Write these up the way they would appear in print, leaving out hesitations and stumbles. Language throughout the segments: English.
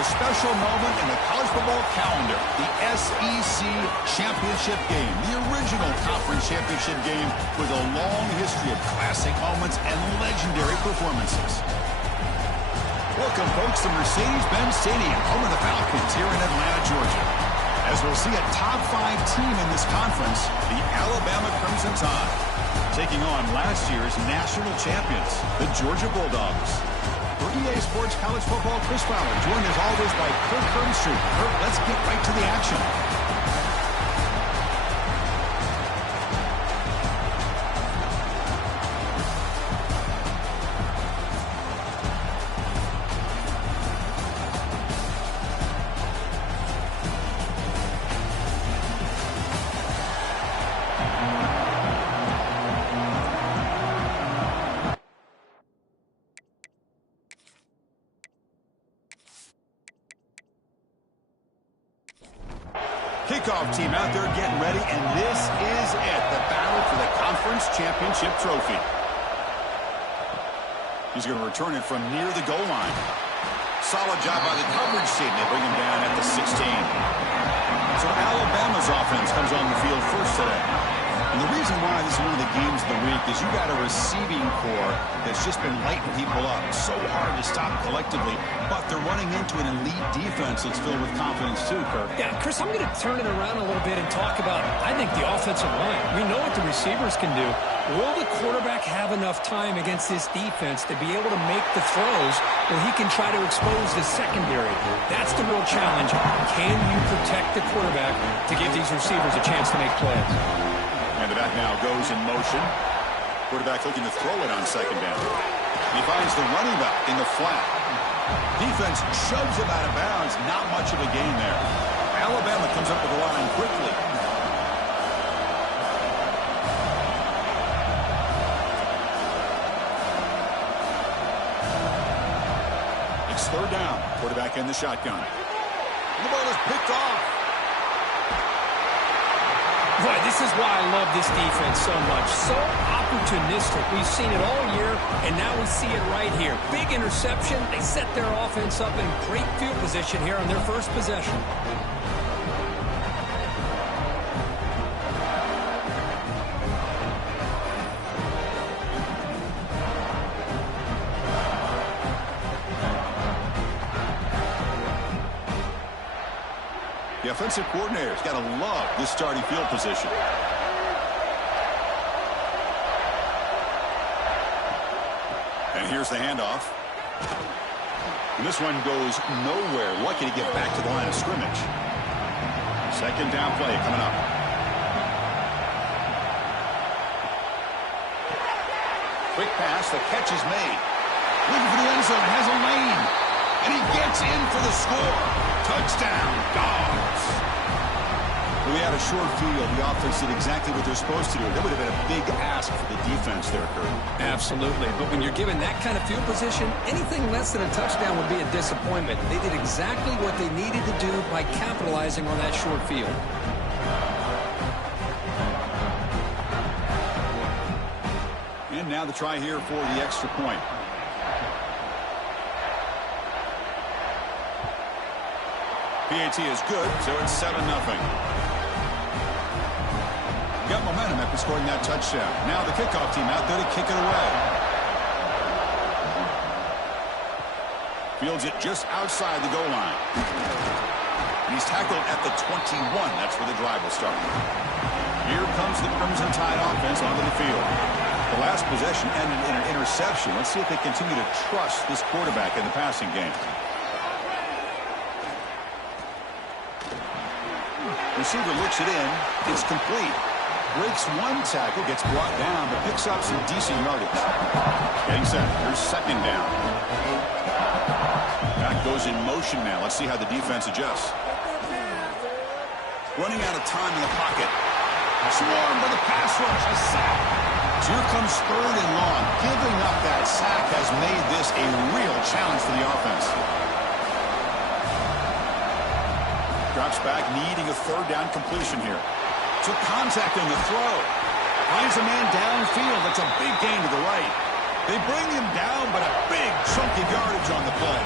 a special moment in the college football calendar, the SEC Championship game, the original conference championship game with a long history of classic moments and legendary performances. Welcome, folks, to Mercedes-Benz Stadium, home of the Falcons here in Atlanta, Georgia. As we'll see a top-5 team in this conference, the Alabama Crimson Tide, taking on last year's national champions, the Georgia Bulldogs. For EA Sports College Football, Chris Fowler, joined as always by Kirk Herbstreit. Kirk, let's get right to the action. Kickoff team out there getting ready, and this is it, the battle for the conference championship trophy. He's going to return it from near the goal line. Solid job by the coverage team. They bring him down at the 16. So Alabama's offense comes on the field first today. And the reason why this is one of the games of the week is you got a receiving core that's just been lighting people up. So hard to stop collectively, but they're running into an elite defense that's filled with confidence too, Kirk. Yeah, Chris, I'm going to turn it around a little bit and talk about, I think, the offensive line. We know what the receivers can do. Will the quarterback have enough time against this defense to be able to make the throws where he can try to expose the secondary? That's the real challenge. Can you protect the quarterback to give these receivers a chance to make plays? And the back now goes in motion. Quarterback looking to throw it on second down. He finds the running back in the flat. Defense shoves him out of bounds. Not much of a gain there. Alabama comes up with the line quickly. It's third down. Quarterback in the shotgun. And the ball is picked off. Boy, this is why I love this defense so much. So opportunistic. We've seen it all year, and now we see it right here. Big interception. They set their offense up in great field position here on their first possession. The offensive coordinator's got to love this starting field position. And here's the handoff. And this one goes nowhere. Lucky to get back to the line of scrimmage. Second down play coming up. Quick pass. The catch is made. Looking for the end zone. Has a lane. And he gets in for the score. Touchdown, Dogs. We had a short field. The offense did exactly what they're supposed to do. That would have been a big ask for the defense there, Kurt. Absolutely. But when you're given that kind of field position, anything less than a touchdown would be a disappointment. They did exactly what they needed to do by capitalizing on that short field. And now the try here for the extra point. PAT is good, so it's 7-0. Got momentum after scoring that touchdown. Now the kickoff team out there to kick it away. Fields it just outside the goal line. He's tackled at the 21. That's where the drive will start. Here comes the Crimson Tide offense onto the field. The last possession ended in an interception. Let's see if they continue to trust this quarterback in the passing game. Receiver looks it in. It's complete. Breaks one tackle, gets brought down, but picks up some decent yardage. Getting set. Here's second down. Back goes in motion now. Let's see how the defense adjusts. Running out of time in the pocket. Swarmed by the pass rush. A sack. So here comes third and long. Giving up that sack has made this a real challenge for the offense. Drops back, needing a third down completion here. Took contact on the throw. Finds a man downfield. That's a big gain to the right. They bring him down, but a big chunk of yardage on the play.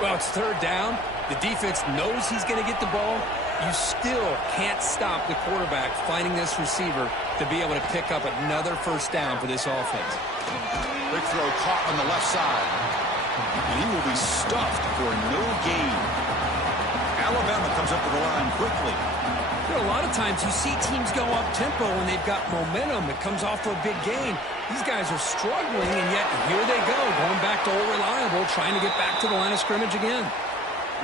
Well, it's third down. The defense knows he's going to get the ball. You still can't stop the quarterback finding this receiver to be able to pick up another first down for this offense. Big throw caught on the left side. And he will be stuffed for no gain. Alabama comes up to the line quickly. You know, a lot of times you see teams go up-tempo when they've got momentum. It comes off for a big gain. These guys are struggling, and yet here they go, going back to old reliable, trying to get back to the line of scrimmage again.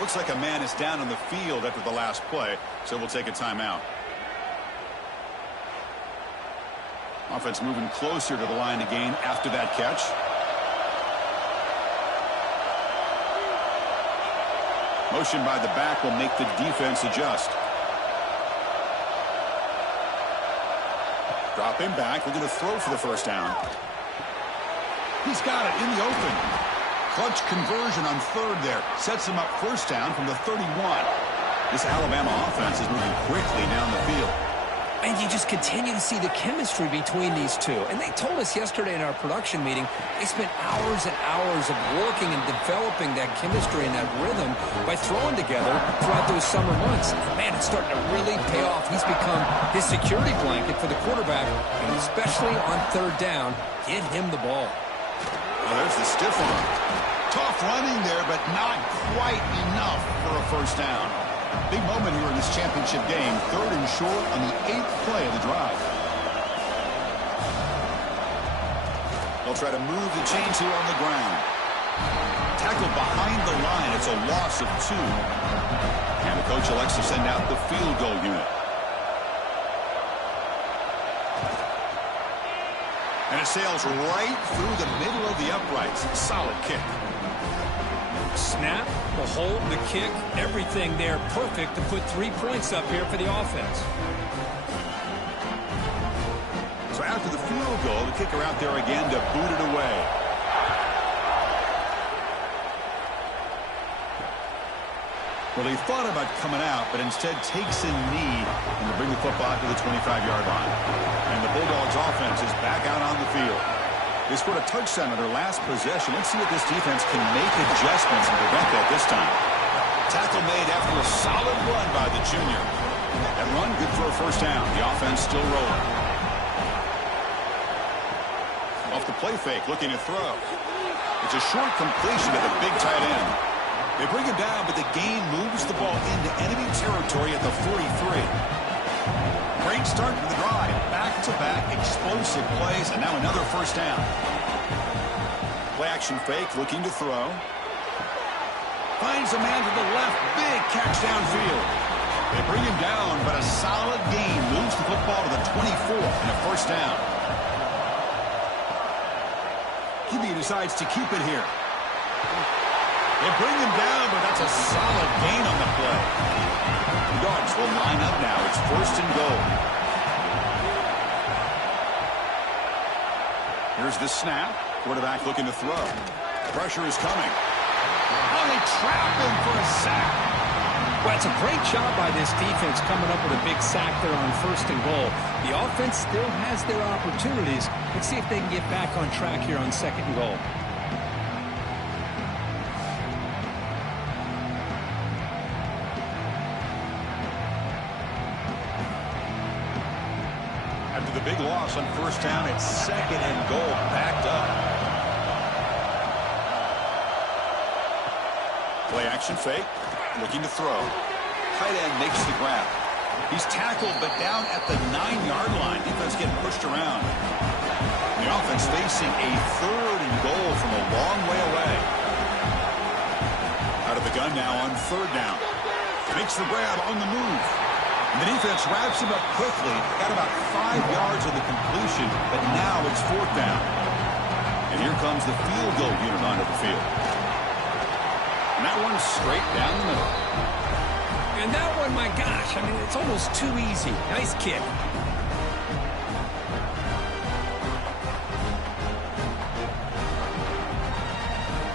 Looks like a man is down on the field after the last play, so we'll take a timeout. Offense moving closer to the line to gain after that catch. Motion by the back will make the defense adjust. Drop him back. We're going to throw for the first down. He's got it in the open. Clutch conversion on third there. Sets him up first down from the 31. This Alabama offense is moving quickly down the field. And you just continue to see the chemistry between these two. And they told us yesterday in our production meeting, they spent hours and hours of working and developing that chemistry and that rhythm by throwing together throughout those summer months. And man, it's starting to really pay off. He's become his security blanket for the quarterback, and especially on third down, get him the ball. Well, there's the stiff arm. Tough running there, but not quite enough for a first down. Big moment here in this championship game. Third and short on the 8th play of the drive. They'll try to move the chains here on the ground. Tackled behind the line. It's a loss of 2. And the coach elects to send out the field goal unit. And it sails right through the middle of the uprights. Solid kick. Snap, the hold, the kick, everything there perfect to put 3 points up here for the offense. So after the field goal, the kicker out there again to boot it away. Well, he thought about coming out, but instead takes a knee and to bring the football to the 25-yard line. And the Bulldogs offense is back out on the field. They scored a touchdown on their last possession. Let's see if this defense can make adjustments and prevent that this time. Tackle made after a solid run by the junior. That run good for a first down. The offense still rolling. Off the play fake, looking to throw. It's a short completion to the big tight end. They bring him down, but the gain moves the ball into enemy territory at the 43. Great start to the drive. Back-to-back explosive plays, and now another first down. Play-action fake, looking to throw. Finds a man to the left. Big catch downfield. They bring him down, but a solid gain moves the football to the 24 and a first down. QB decides to keep it here. They bring him down, but that's a solid gain on the play. The Dogs will line up now. It's first and goal. Here's the snap. Quarterback looking to throw. Pressure is coming. Oh, they trap him for a sack. Well, it's a great job by this defense coming up with a big sack there on first and goal. The offense still has their opportunities. Let's see if they can get back on track here on second and goal. After the big loss on first down, it's second and goal, backed up. Play action fake, looking to throw. Tight end makes the grab. He's tackled, but down at the 9-yard line. Defense getting pushed around. The offense facing a third and goal from a long way away. Out of the gun now on third down. Makes the grab on the move. And the defense wraps him up quickly. Got about 5 yards of the completion, but now it's fourth down. And here comes the field goal unit onto the field. And that one's straight down the middle. And that one, my gosh, I mean, it's almost too easy. Nice kick.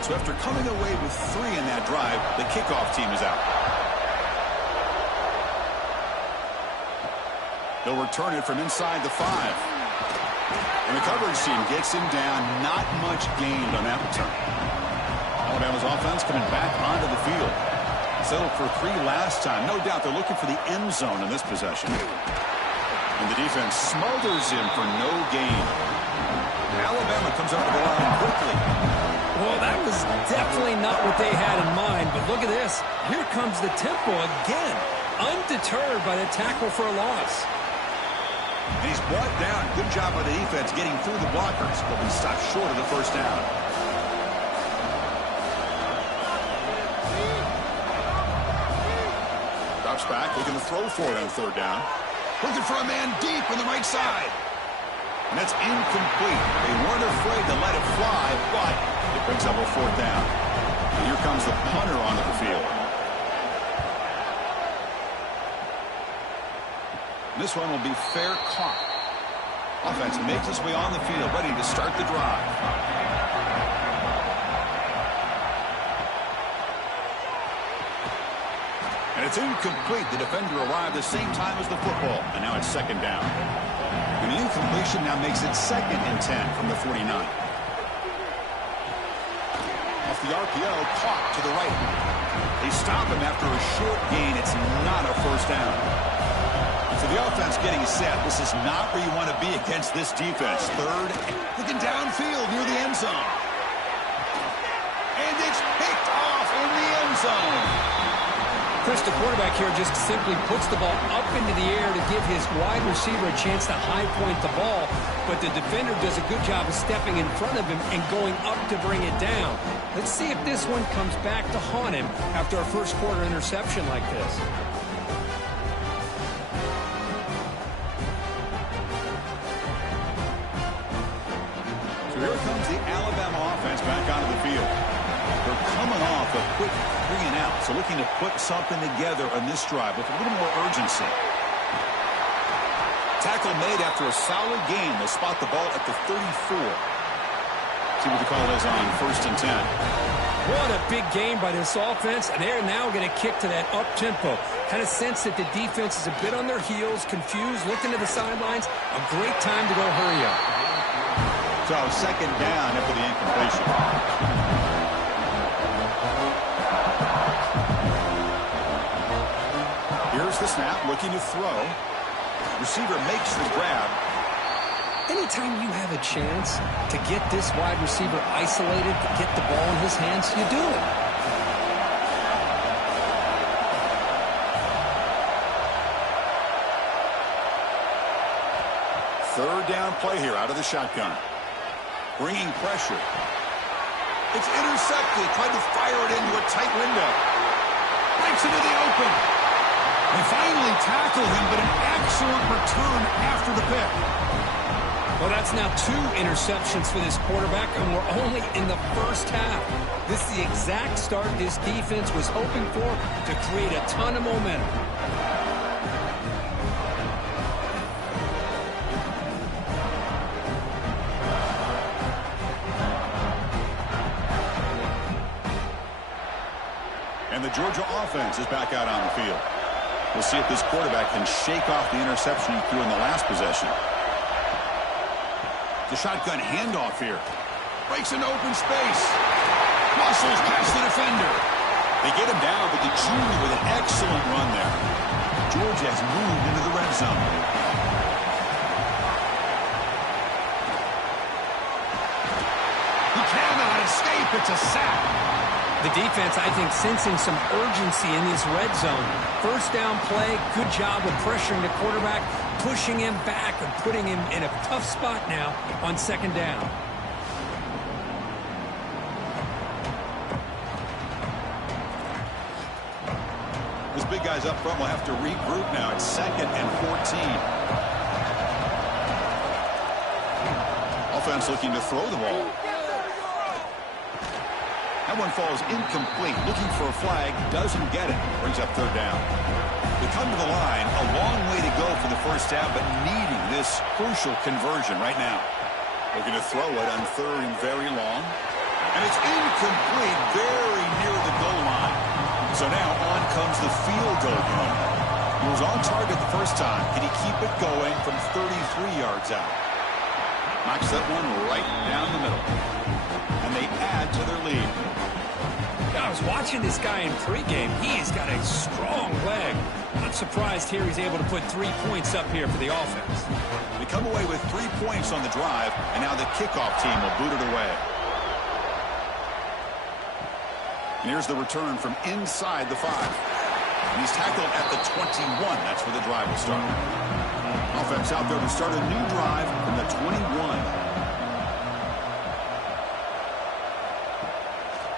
So after coming away with 3 in that drive, the kickoff team is out. They'll return it from inside the 5. And the coverage team gets him down. Not much gained on that return. Alabama's offense coming back onto the field. Settled for 3 last time. No doubt they're looking for the end zone in this possession. And the defense smothers him for no gain. Alabama comes up with the line quickly. Well, that was definitely not what they had in mind, but look at this. Here comes the tempo again, undeterred by the tackle for a loss. And he's brought down. Good job by the defense getting through the blockers, but we stopped short of the first down. Drops back, looking to throw for it on 3rd down. Looking for a man deep on the right side. And that's incomplete. They weren't afraid to let it fly, but it brings up a 4th down. And here comes the punter onto the field. This one will be fair caught. Offense makes its way on the field, ready to start the drive. And it's incomplete. The defender arrived the same time as the football, and now it's 2nd down. And the incompletion now makes it 2nd and 10 from the 49. Off the RPO, caught to the right. They stop him after a short gain. It's not a first down. For the offense getting set, this is not where you want to be against this defense. 3rd, looking downfield near the end zone. And it's picked off in the end zone. Chris, the quarterback here just simply puts the ball up into the air to give his wide receiver a chance to high point the ball, but the defender does a good job of stepping in front of him and going up to bring it down. Let's see if this one comes back to haunt him after a first-quarter interception like this. So here comes the Alabama offense back onto the field. They're coming off a quick 3 and out, so looking to put something together on this drive with a little more urgency. Tackle made after a solid gain. They'll spot the ball at the 34. See what the call is on 1st and 10. What a big game by this offense, and they're now going to kick to that up-tempo. Kind of sense that the defense is a bit on their heels, confused, looking to the sidelines. A great time to go hurry up. So 2nd down after the incompletion. Here's the snap, looking to throw. Receiver makes the grab. Anytime you have a chance to get this wide receiver isolated, to get the ball in his hands, you do it. 3rd down play here out of the shotgun. Bringing pressure. It's intercepted. Tried to fire it into a tight window. Breaks into the open. They finally tackle him, but an excellent return after the pick. Well, that's now 2 interceptions for this quarterback, and we're only in the first half. This is the exact start this defense was hoping for to create a ton of momentum. And the Georgia offense is back out on the field. We'll see if this quarterback can shake off the interception he threw in the last possession. The shotgun handoff here. Breaks into open space. Muscles past the defender. They get him down, but the junior with an excellent run there. Georgia has moved into the red zone. He cannot escape. It's a sack. The defense, I think, sensing some urgency in this red zone. First down play, good job of pressuring the quarterback, pushing him back and putting him in a tough spot now on 2nd down. Those big guys up front will have to regroup now. It's 2nd and 14. Offense looking to throw the ball. That one falls incomplete. Looking for a flag. Doesn't get it. Brings up 3rd down. They come to the line. A long way to go for the first down, but needing this crucial conversion right now. Looking to throw it on 3rd and very long. And it's incomplete. Very near the goal line. So now on comes the field goal unit. He was on target the first time. Can he keep it going from 33 yards out? Knocks that one right down the middle. And they add to their lead. I was watching this guy in pregame. He's got a strong leg. Not surprised here he's able to put 3 points up here for the offense. They come away with 3 points on the drive, and now the kickoff team will boot it away. And here's the return from inside the 5. And he's tackled at the 21. That's where the drive will start. Offense out there to start a new drive from the 21.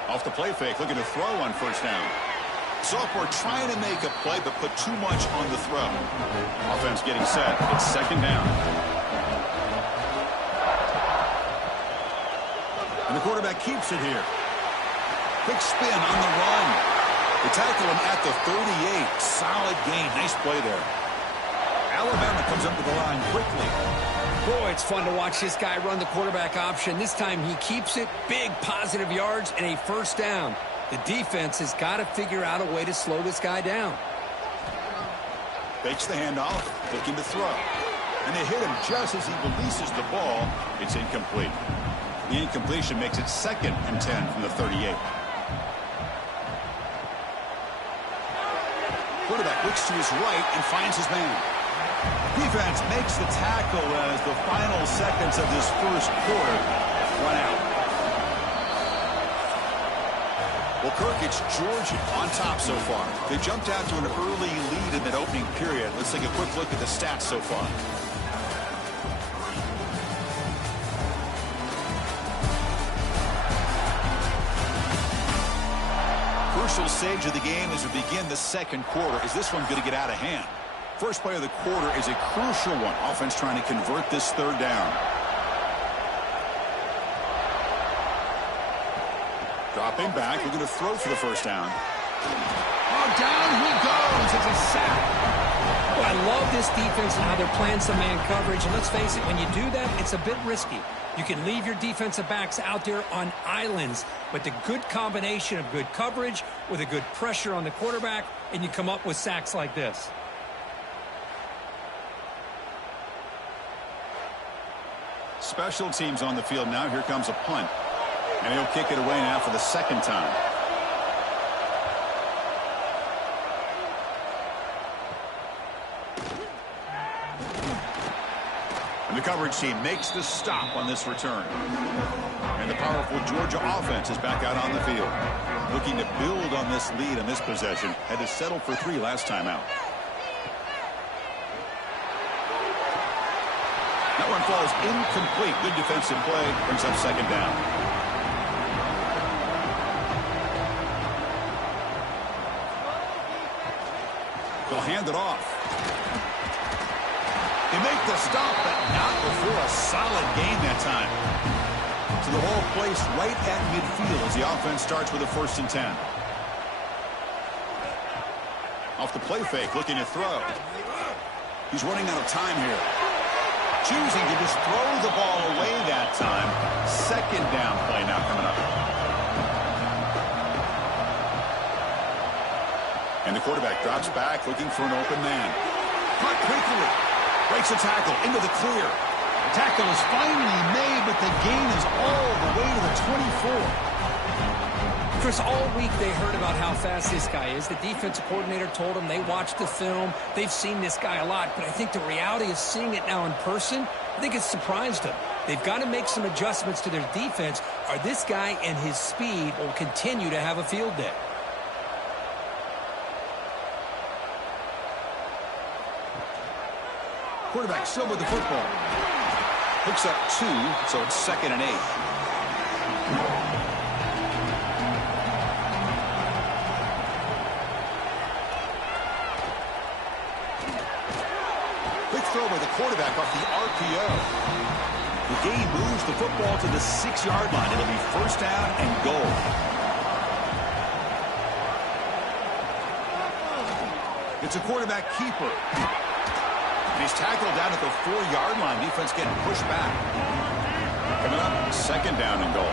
Off the play fake, looking to throw on first down. Sophomore trying to make a play, but put too much on the throw. Offense getting set. It's second down. And the quarterback keeps it here. Quick spin on the run. They tackle him at the 38. Solid gain. Nice play there. Alabama comes up to the line quickly. Boy, it's fun to watch this guy run the quarterback option. This time he keeps it. Big positive yards and a first down. The defense has got to figure out a way to slow this guy down. Fakes the handoff, looking to throw. And they hit him just as he releases the ball. It's incomplete. The incompletion makes it 2nd and 10 from the 38. Quarterback looks to his right and finds his man. Defense makes the tackle as the final seconds of this first quarter run out. Well, Kirk, it's Georgia on top so far. They jumped out to an early lead in that opening period. Let's take a quick look at the stats so far. Crucial stage of the game as we begin the second quarter. Is this one going to get out of hand? First play of the quarter is a crucial one. Offense trying to convert this third down. Dropping back, we're going to throw for the first down. Oh, down he goes. It's a sack. Well, I love this defense and how they're playing some man coverage. And let's face it, when you do that, it's a bit risky. You can leave your defensive backs out there on islands, but the good combination of good coverage with a good pressure on the quarterback, and you come up with sacks like this. Special teams on the field now. Here comes a punt. And he'll kick it away now for the second time. And the coverage team makes the stop on this return. And the powerful Georgia offense is back out on the field. Looking to build on this lead in this possession. Had to settle for 3 last time out. That one falls incomplete. Good defensive play. Brings up second down. They'll hand it off. They make the stop, but not before a solid gain that time. So the ball placed right at midfield as the offense starts with a 1st and 10. Off the play fake, looking to throw. He's running out of time here. Choosing to just throw the ball away that time. Second down play now coming up. And the quarterback drops back, looking for an open man. Caught quickly. Breaks a tackle into the clear. The tackle is finally made, but the gain is all the way to the 24. Chris, all week they heard about how fast this guy is. The defensive coordinator told them they watched the film. They've seen this guy a lot, but I think the reality of seeing it now in person, I think it's surprised them. They've got to make some adjustments to their defense, or this guy and his speed will continue to have a field day. Quarterback still with the football. Picks up 2, so it's 2nd and 8. Throw by the quarterback off the RPO. The game moves the football to the 6-yard line. It'll be first down and goal. It's a quarterback keeper. And he's tackled down at the 4-yard line. Defense getting pushed back. Coming up, second down and goal.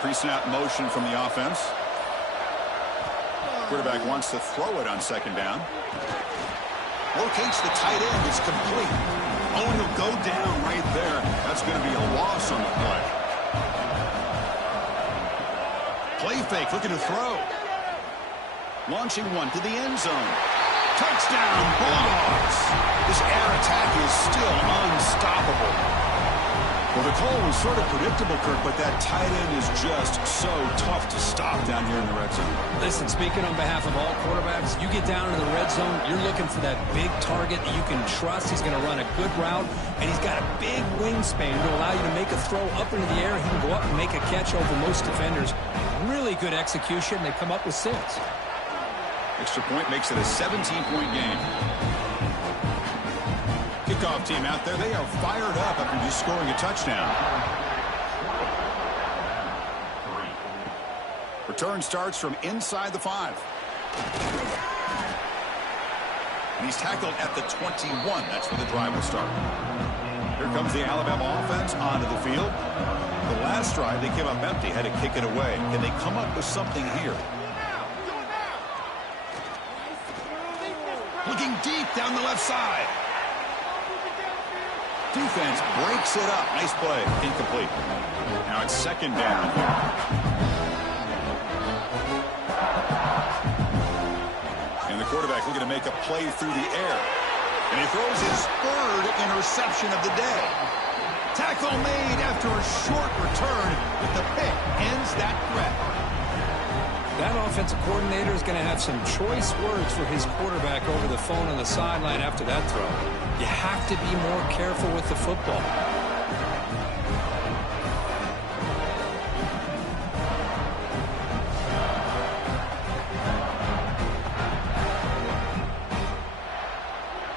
Pre-snap motion from the offense. Quarterback wants to throw it on second down. Locates the tight end. It's complete. Oh, he'll go down right there. That's going to be a loss on the play. fake, looking to throw. Launching one to the end zone. Touchdown, Bulldogs. This air attack is still unstoppable. Well, the call was sort of predictable, Kirk, but that tight end is just so tough to stop down here in the red zone. Listen, speaking on behalf of all quarterbacks, you get down in the red zone, you're looking for that big target that you can trust. He's going to run a good route, and he's got a big wingspan to allow you to make a throw up into the air. He can go up and make a catch over most defenders. Really good execution. They come up with 6. Extra point makes it a 17-point game. Kickoff team out there, they are fired up after just scoring a touchdown. Return starts from inside the 5. And he's tackled at the 21. That's where the drive will start. Here comes the Alabama offense onto the field. The last drive, they came up empty, had to kick it away. Can they come up with something here? Looking deep down the left side. Defense breaks it up. Nice play. Incomplete. Now it's second down. And the quarterback looking to make a play through the air. And he throws his 3rd interception of the day. Tackle made after a short return, but the pick ends that threat. That offensive coordinator is going to have some choice words for his quarterback over the phone on the sideline after that throw. You have to be more careful with the football.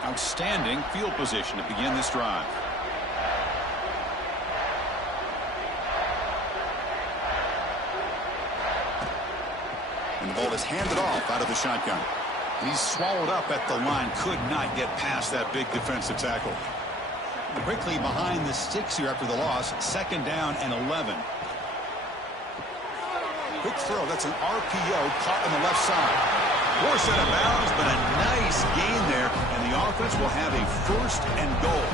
Outstanding field position to begin this drive. And the ball is handed off out of the shotgun. And he's swallowed up at the line. Could not get past that big defensive tackle. Quickly behind the sticks here after the loss. Second down and 11. Quick throw. That's an RPO caught on the left side. Forced out of bounds, but a nice gain there. And the offense will have a 1st and goal.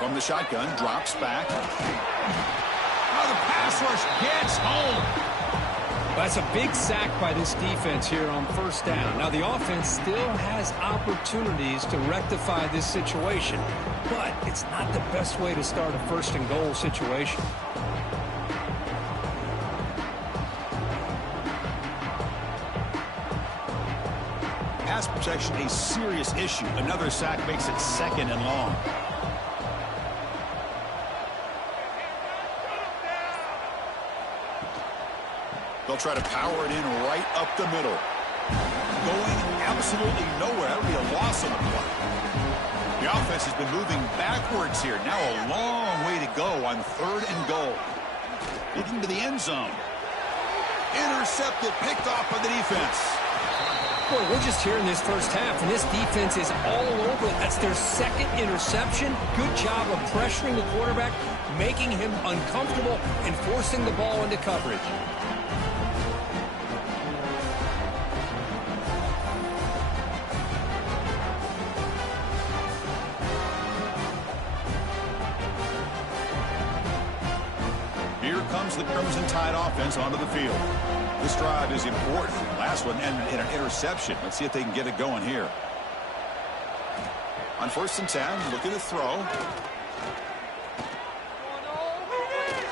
From the shotgun, drops back. Oh, the pass rush gets home. That's a big sack by this defense here on 1st down. Now, the offense still has opportunities to rectify this situation, but it's not the best way to start a 1st and goal situation. Pass protection, a serious issue. Another sack makes it 2nd and long. They'll try to power it in right up the middle. Going absolutely nowhere. That would be a loss on the play. The offense has been moving backwards here. Now a long way to go on 3rd and goal. Looking to the end zone. Intercepted, picked off by the defense. Boy, we're just here in this 1st half, and this defense is all over it. That's their 2nd interception. Good job of pressuring the quarterback, making him uncomfortable, and forcing the ball into coverage. Here comes the Crimson Tide offense onto the field. This drive is important. Last one ended in an interception. Let's see if they can get it going here. On 1st and 10, looking to throw.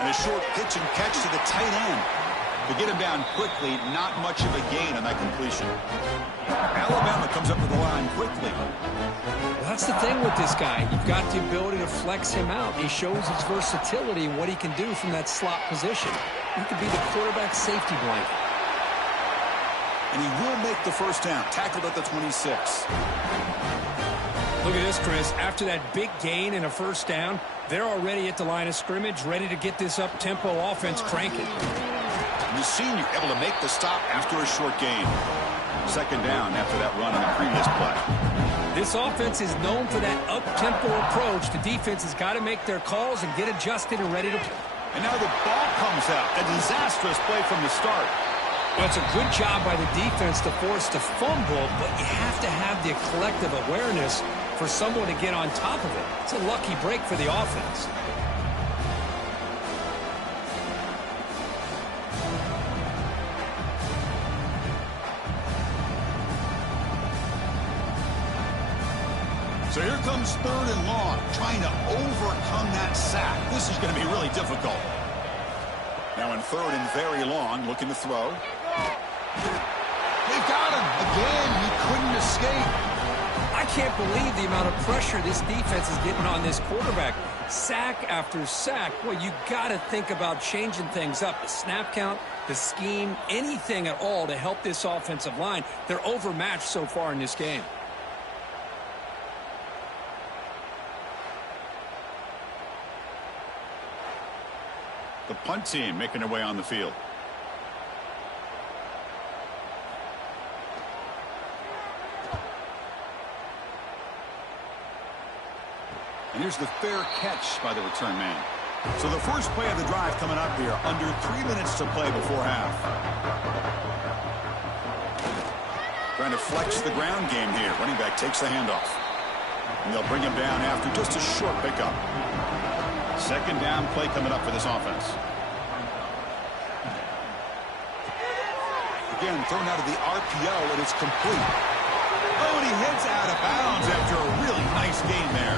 And a short pitch and catch to the tight end. To get him down quickly, not much of a gain on that completion. Alabama comes up to the line quickly. Well, that's the thing with this guy. You've got the ability to flex him out. He shows his versatility and what he can do from that slot position. He could be the quarterback safety blanket. And he will make the 1st down. Tackled at the 26. Look at this, Chris. After that big gain and a 1st down, they're already at the line of scrimmage, ready to get this up-tempo offense cranking. The senior able to make the stop after a short gain. 2nd down after that run on the previous play. This offense is known for that up-tempo approach. The defense has got to make their calls and get adjusted and ready to play. And now the ball comes out. A disastrous play from the start. Well, it's a good job by the defense to force the fumble, but you have to have the collective awareness for someone to get on top of it. It's a lucky break for the offense. So here comes 3rd and long, trying to overcome that sack. This is going to be really difficult. Now in 3rd and very long, looking to throw. They've got him. Again, he couldn't escape. I can't believe the amount of pressure this defense is getting on this quarterback. Sack after sack. Well, you got to think about changing things up. The snap count, the scheme, anything at all to help this offensive line. They're overmatched so far in this game. The punt team making their way on the field. And here's the fair catch by the return man. So the first play of the drive coming up here. Under 3 minutes to play before half. Trying to flex the ground game here. Running back takes the handoff. And they'll bring him down after just a short pickup. 2nd down play coming up for this offense. Again, thrown out of the RPO, and it's complete. Oh, and he heads out of bounds after a really nice game there.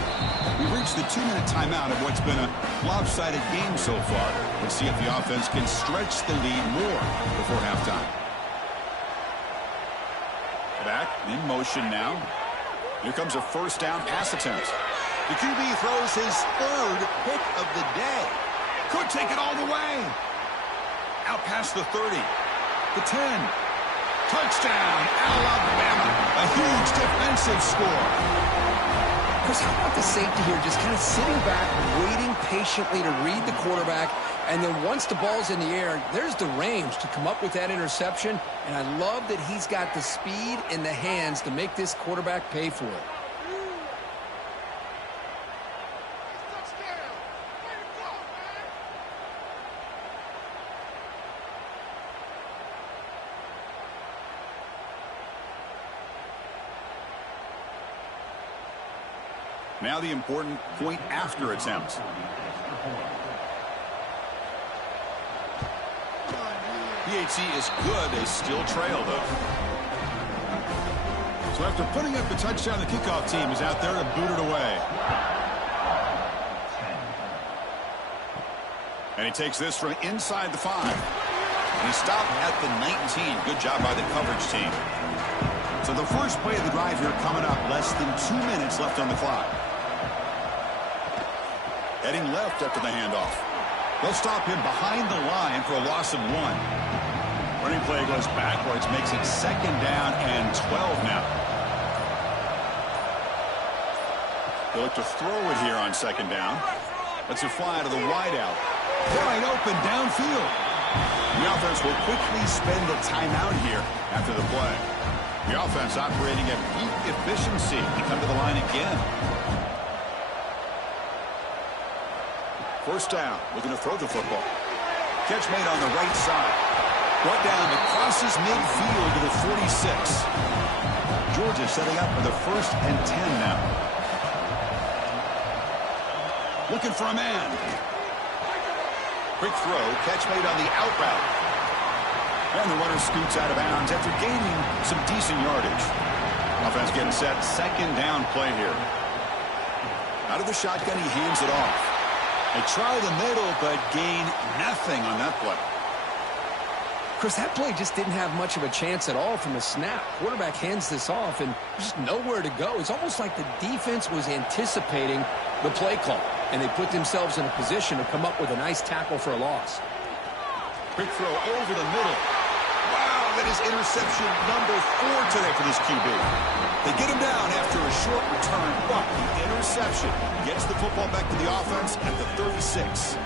We've reached the 2-minute timeout of what's been a lopsided game so far. Let's see if the offense can stretch the lead more before halftime. Back in motion now. Here comes a 1st down pass attempt. The QB throws his 3rd pick of the day. Could take it all the way. Out past the 30. The 10. Touchdown, Alabama. A huge defensive score. Chris, how about the safety here just kind of sitting back, waiting patiently to read the quarterback, and then once the ball's in the air, there's the range to come up with that interception, and I love that he's got the speed in the hands to make this quarterback pay for it. Now the important point after attempt. PAT is good. They still trail, though. So after putting up the touchdown, the kickoff team is out there to boot it away. And he takes this from inside the 5. And he stopped at the 19. Good job by the coverage team. So the first play of the drive here coming up. Less than 2 minutes left on the clock. Heading left after the handoff. They'll stop him behind the line for a loss of 1. Running play goes backwards, makes it 2nd down and 12 now. They look to throw it here on 2nd down. Lets it fly out of the wideout. Wide open downfield. The offense will quickly spend the timeout here after the play. The offense operating at peak efficiency. They come to the line again. 1st down, looking to throw the football. Catch made on the right side. Brought down and crosses midfield to the 46. Georgia setting up for the 1st and 10 now. Looking for a man. Quick throw, catch made on the out route. And the runner scoots out of bounds after gaining some decent yardage. Offense getting set, 2nd down play here. Out of the shotgun, he hands it off. They try the middle, but gain nothing on that play. Chris, that play just didn't have much of a chance at all from the snap. Quarterback hands this off, and there's just nowhere to go. It's almost like the defense was anticipating the play call, and they put themselves in a position to come up with a nice tackle for a loss. Quick throw over the middle. Wow, that is interception number 4 today for this QB. They get him down after a short return, but the interception gets the football back to the offense at the 36.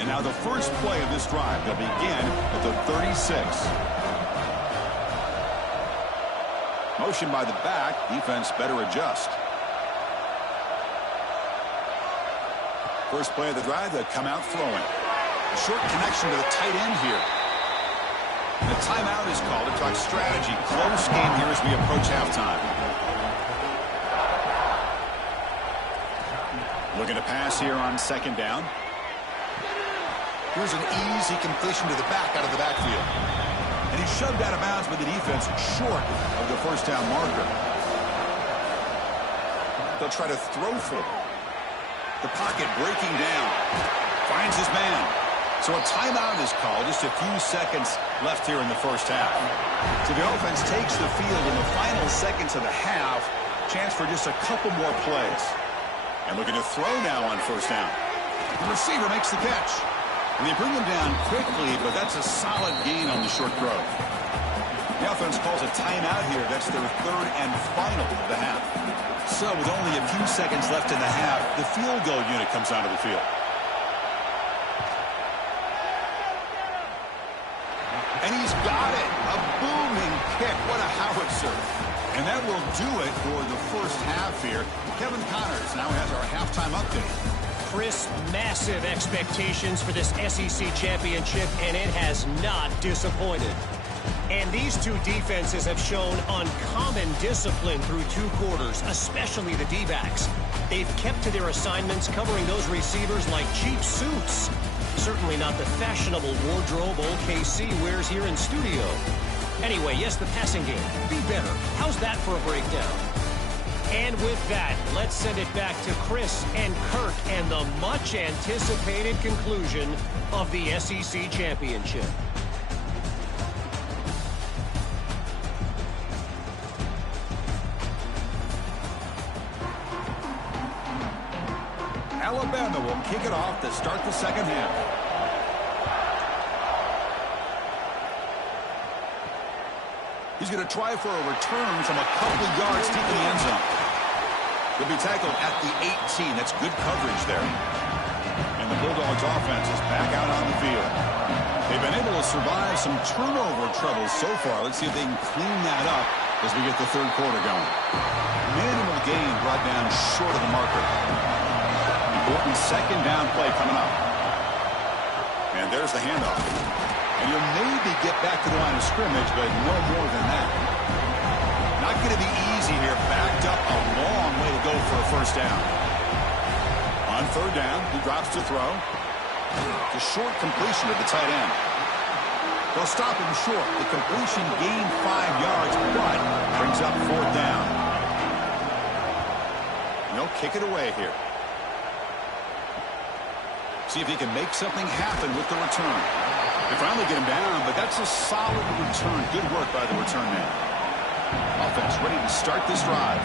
And now the first play of this drive, they'll begin at the 36. Motion by the back. Defense better adjust. First play of the drive, they come out throwing. A short connection to the tight end here. And the timeout is called to talk strategy. Close game here as we approach halftime. Looking to pass here on second down. Here's an easy completion to the back out of the backfield. And he's shoved out of bounds with the defense short of the first down marker. They'll try to throw for it. The pocket breaking down. Finds his man. So a timeout is called. Just a few seconds left here in the first half. So the offense takes the field in the final seconds of the half. Chance for just a couple more plays. And looking to throw now on first down. The receiver makes the catch. And they bring him down quickly, but that's a solid gain on the short throw. The offense calls a timeout here. That's their third and final of the half. So with only a few seconds left in the half, the field goal unit comes onto the field. And he's got it. A booming kick. What a howitzer. And that will do it for the first half here. Kevin Connors now has our halftime update. Chris, massive expectations for this SEC championship, and it has not disappointed. And these two defenses have shown uncommon discipline through two quarters, especially the D-backs. They've kept to their assignments, covering those receivers like cheap suits. Certainly not the fashionable wardrobe old KC wears here in studio. Anyway, yes, the passing game. Be better. How's that for a breakdown? And with that, let's send it back to Chris and Kirk and the much-anticipated conclusion of the SEC championship. Alabama will kick it off to start the second half. He's going to try for a return from a couple of yards deep in the end zone. He'll be tackled at the 18. That's good coverage there. And the Bulldogs offense is back out on the field. They've been able to survive some turnover troubles so far. Let's see if they can clean that up as we get the third quarter going. Minimal gain brought down short of the marker. Important second down play coming up. And there's the handoff. And you'll maybe get back to the line of scrimmage, but no more than that. Not going to be easy here. Backed up a long way to go for a first down. On third down, he drops to throw. The short completion of the tight end. They'll stop him short. The completion gained 5 yards, but brings up fourth down. And they'll kick it away here. See if he can make something happen with the return. They finally get him down, but that's a solid return. Good work by the return man. Offense ready to start this drive.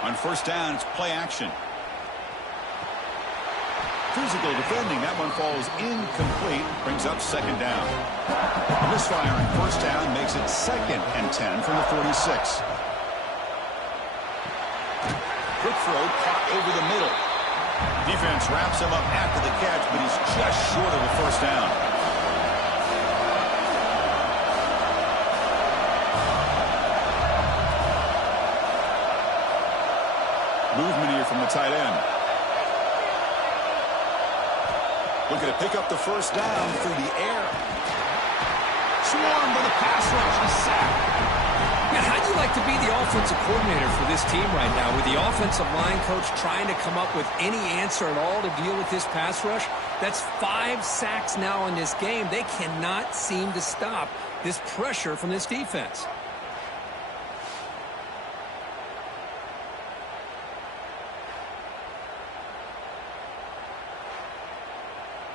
On first down, it's play action. Physical defending. That one falls incomplete. Brings up second down. A misfire on first down makes it 2nd and 10 from the 46. Quick throw caught over the middle. Defense wraps him up after the catch, but he's just short of a first down. Movement here from the tight end. Looking to pick up the first down through the air. Swarmed by the pass rush. He's sacked. Man, how'd you like to be the offensive coordinator for this team right now, with the offensive line coach trying to come up with any answer at all to deal with this pass rush? That's 5 sacks now in this game. They cannot seem to stop this pressure from this defense.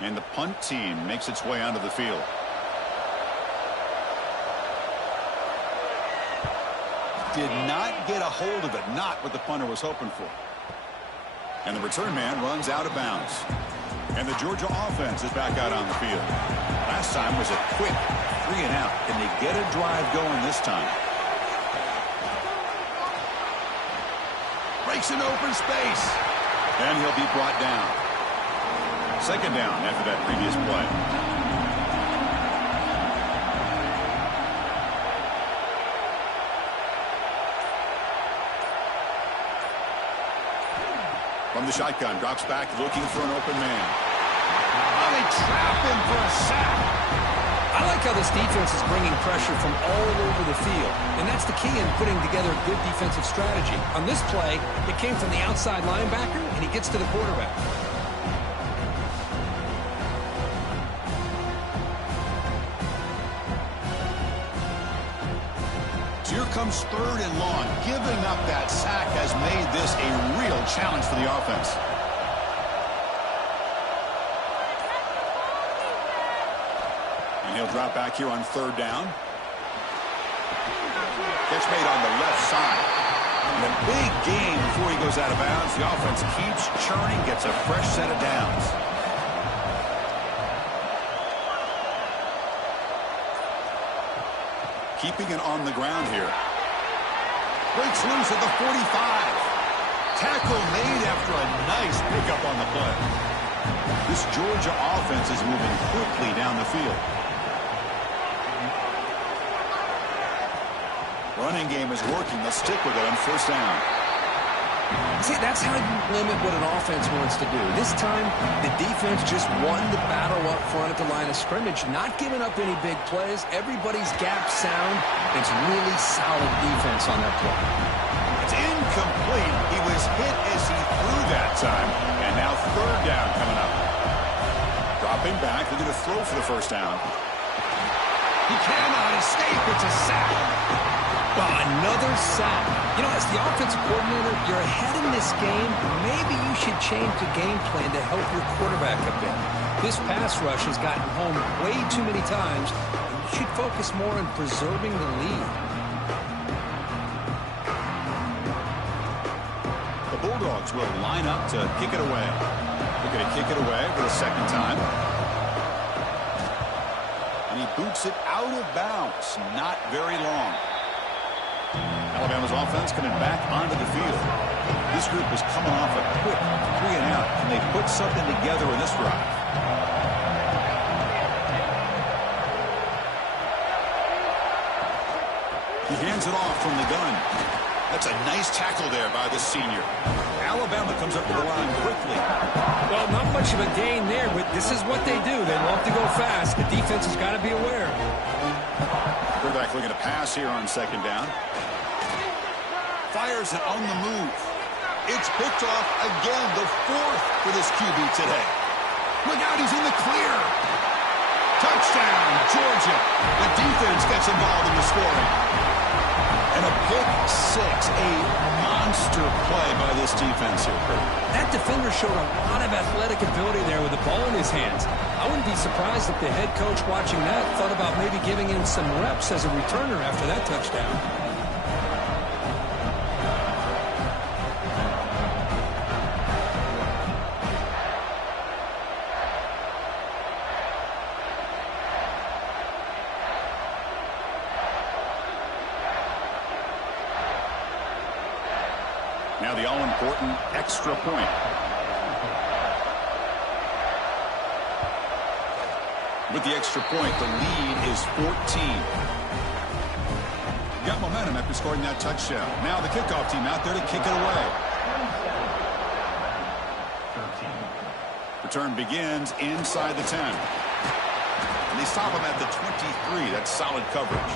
And the punt team makes its way onto the field. Did not get a hold of it. Not what the punter was hoping for. And the return man runs out of bounds. And the Georgia offense is back out on the field. Last time was a quick 3 and out. Can they get a drive going this time? Breaks an open space. And he'll be brought down. Second down after that previous play. From the shotgun, drops back looking for an open man. Oh, they trap him for a sack. I like how this defense is bringing pressure from all over the field, and that's the key in putting together a good defensive strategy. On this play, it came from the outside linebacker, and he gets to the quarterback. So here comes 3rd and long. Giving up that sack has made this a real challenge for the offense. And he'll drop back here on 3rd down. Catch made on the left side. And a big gain before he goes out of bounds. The offense keeps churning, gets a fresh set of downs. Keeping it on the ground here. Breaks loose at the 45. Tackle made after a nice pickup on the play. This Georgia offense is moving quickly down the field. Running game is working. Let's stick with it on 1st down. See, that's how you limit what an offense wants to do. This time, the defense just won the battle up front at the line of scrimmage, not giving up any big plays. Everybody's gap sound. It's really solid defense on that play. It's incomplete. He was hit as he threw that time. And now 3rd down coming up. Dropping back, looking to throw for the 1st down. He cannot escape. It's a sack. Well, another sack. You know, as the offensive coordinator, you're ahead in this game. Maybe you should change the game plan to help your quarterback a bit. This pass rush has gotten home way too many times, and you should focus more on preserving the lead. The Bulldogs will line up to kick it away. They're going to kick it away for the 2nd time. And he boots it out of bounds. Not very long. Alabama's offense coming back onto the field. This group is coming off a quick 3-and-out. Can they put something together in this drive? He hands it off from the gun. That's a nice tackle there by the senior. Alabama comes up to the line quickly. Well, not much of a gain there, but this is what they do. They love to go fast. The defense has got to be aware. Quarterback looking to pass here on 2nd down. Fires it on the move. It's picked off again, the 4th for this QB today. Look out, he's in the clear. Touchdown, Georgia. The defense gets involved in the scoring. And a pick 6, a monster play by this defense here. That defender showed a lot of athletic ability there with the ball in his hands. I wouldn't be surprised if the head coach watching that thought about maybe giving him some reps as a returner after that touchdown. Now the all-important extra point. With the extra point, the lead is 14. Got momentum after scoring that touchdown. Now the kickoff team out there to kick it away. Return begins inside the 10. And they stop him at the 23. That's solid coverage.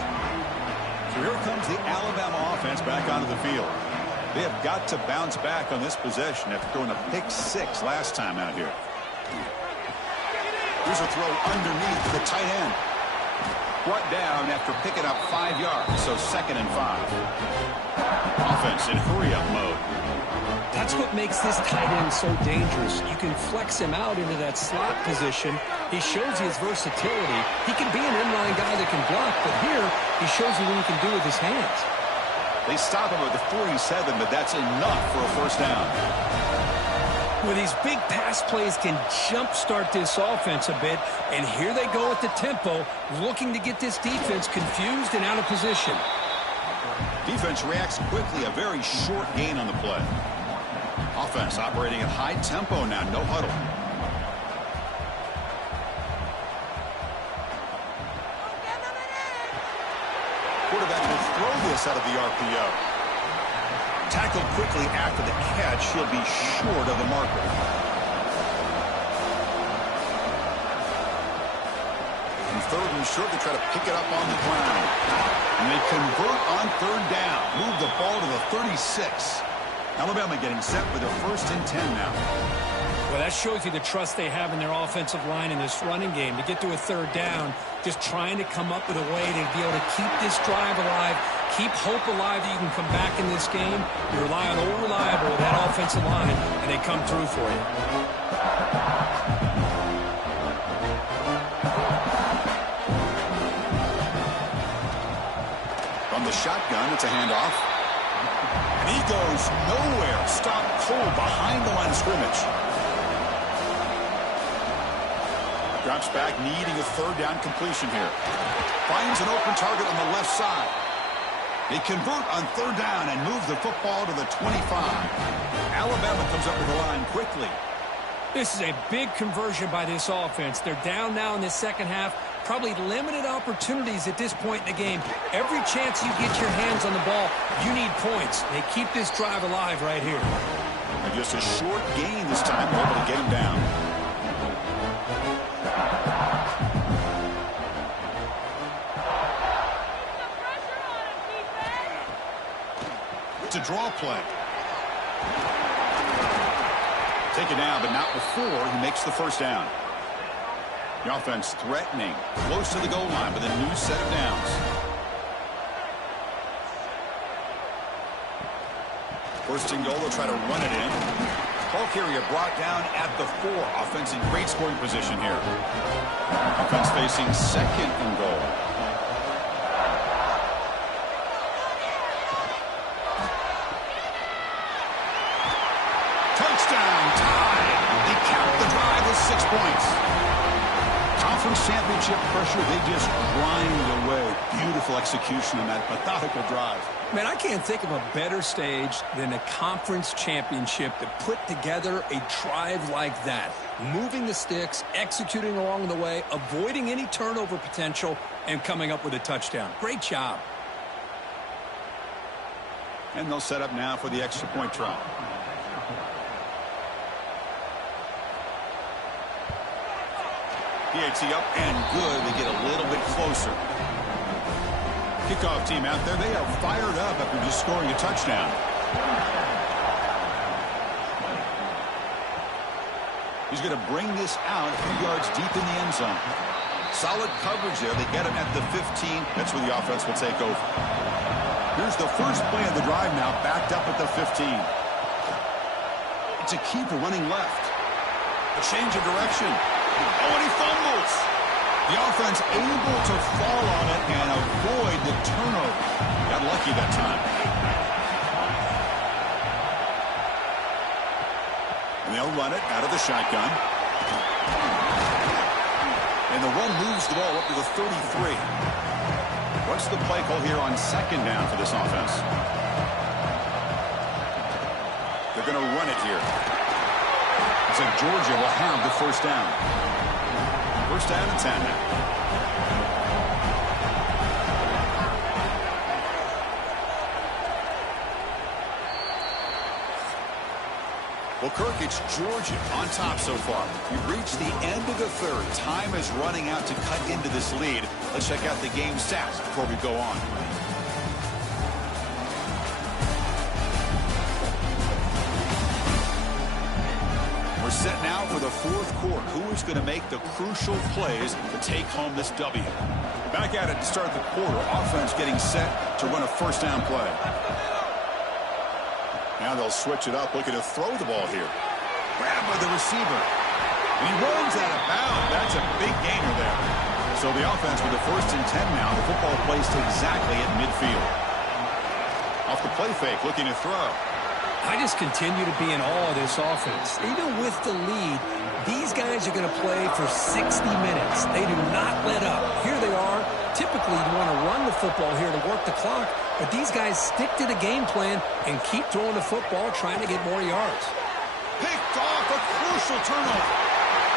So here comes the Alabama offense back onto the field. They have got to bounce back on this possession after throwing a pick 6 last time out here. Here's a throw underneath the tight end. Brought down after picking up 5 yards, so 2nd and 5. Offense in hurry-up mode. That's what makes this tight end so dangerous. You can flex him out into that slot position. He shows his versatility. He can be an inline guy that can block, but here he shows you what he can do with his hands. They stop him at the 47, but that's enough for a 1st down. Well, these big pass plays can jumpstart this offense a bit, and here they go at the tempo, looking to get this defense confused and out of position. Defense reacts quickly, a very short gain on the play. Offense operating at high tempo now, no huddle. Quarterback will throw this out of the RPO. Tackled quickly after the catch, he'll be short of the marker. And third and short, they try to pick it up on the ground. And they convert on third down. Move the ball to the 36. Alabama getting set for their 1st and 10 now. Well, that shows you the trust they have in their offensive line in this running game. To get to a third down, just trying to come up with a way to be able to keep this drive alive, keep hope alive that you can come back in this game. You rely on Old Reliable with that offensive line, and they come through for you. From the shotgun, it's a handoff. And he goes nowhere. Stopped cold behind the line of scrimmage. Drops back, needing a third down completion here. Finds an open target on the left side. They convert on third down and move the football to the 25. Alabama comes up with the line quickly. This is a big conversion by this offense. They're down now in the second half. Probably limited opportunities at this point in the game. Every chance you get your hands on the ball, you need points. They keep this drive alive right here. And just a short gain this time, able to get him down. It's a draw play. Taken down, but not before he makes the first down. The offense threatening, close to the goal line with a new set of downs. First and goal, they'll try to run it in. Ball carrier brought down at the 4. Offense in great scoring position here. Offense facing 2nd and goal. Touchdown, tied. They count the drive with 6 points. Conference championship pressure, they just grind away. Beautiful execution on that methodical drive. Man, I can't think of a better stage than a conference championship to put together a drive like that. Moving the sticks, executing along the way, avoiding any turnover potential, and coming up with a touchdown. Great job. And they'll set up now for the extra point try. PAT up and good. They get a little bit closer. Kickoff team out there. They are fired up after just scoring a touchdown. He's going to bring this out a few yards deep in the end zone. Solid coverage there. They get him at the 15. That's where the offense will take over. Here's the first play of the drive now, backed up at the 15. It's a keeper running left. A change of direction. Oh, and he fumbles. The offense able to fall on it and avoid the turnover. Got lucky that time. And they'll run it out of the shotgun. And the run moves the ball up to the 33. What's the play call here on 2nd down for this offense? They're going to run it here. Looks like Georgia will have the first down. First down and 10 now. Well, Kirk, it's Georgia on top so far. We've reached the end of the third. Time is running out to cut into this lead. Let's check out the game stats before we go on. We're set now for the 4th quarter. Who is going to make the crucial plays to take home this W? Back at it to start the quarter. Offense getting set to run a first down play. Now they'll switch it up, looking to throw the ball here. Grabbed by the receiver. And he runs out of bounds. That's a big gainer there. So the offense with the 1st and 10 now. The football placed exactly at midfield. Off the play fake, looking to throw. I just continue to be in awe of this offense. Even with the lead, these guys are going to play for 60 minutes. They do not let up. Here they are. Typically, you want to run the football here to work the clock, but these guys stick to the game plan and keep throwing the football, trying to get more yards. Picked off, a crucial turnover.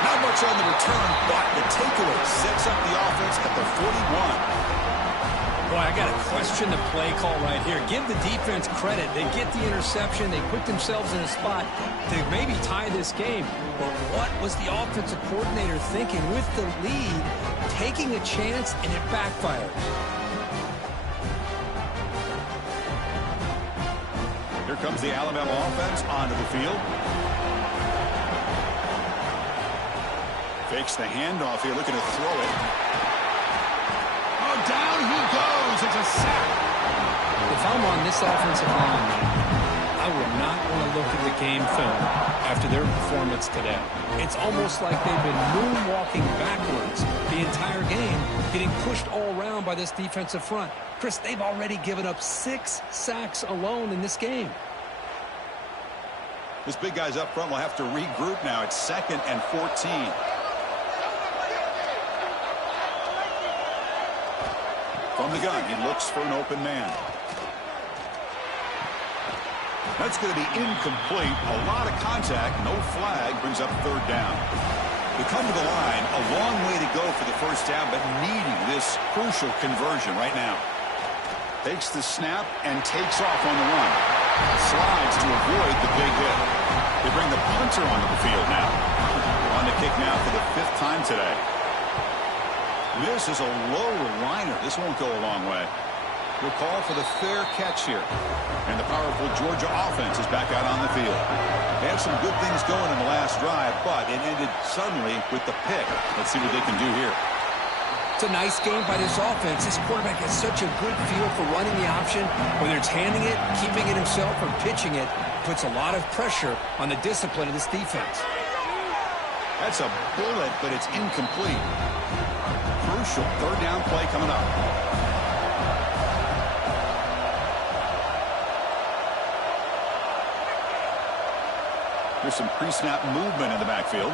Not much on the return, but the takeaway sets up the offense at the 41. Boy, I got to question the play call right here. Give the defense credit. They get the interception. They put themselves in a spot to maybe tie this game. But what was the offensive coordinator thinking with the lead, taking a chance, and it backfires? Here comes the Alabama offense onto the field. Fakes the handoff here, looking to throw it. Oh, down he goes. It's a sack. If I'm on this offensive line, I would not want to look at the game film after their performance today. It's almost like they've been moonwalking backwards the entire game, getting pushed all around by this defensive front. Chris, they've already given up 6 sacks alone in this game. This big guy's up front will have to regroup now. It's 2nd and 14. From the gun, he looks for an open man. That's going to be incomplete. A lot of contact, no flag, brings up 3rd down. We come to the line, a long way to go for the first down, but needing this crucial conversion right now. Takes the snap and takes off on the run. Slides to avoid the big hit. They bring the punter onto the field now. On the kick now for the 5th time today. This is a lower liner. This won't go a long way. We'll call for the fair catch here. And the powerful Georgia offense is back out on the field. They had some good things going in the last drive, but it ended suddenly with the pick. Let's see what they can do here. It's a nice game by this offense. This quarterback has such a good feel for running the option. Whether it's handing it, keeping it himself, or pitching it, puts a lot of pressure on the discipline of this defense. That's a bullet, but it's incomplete. Crucial 3rd down play coming up. There's some pre-snap movement in the backfield.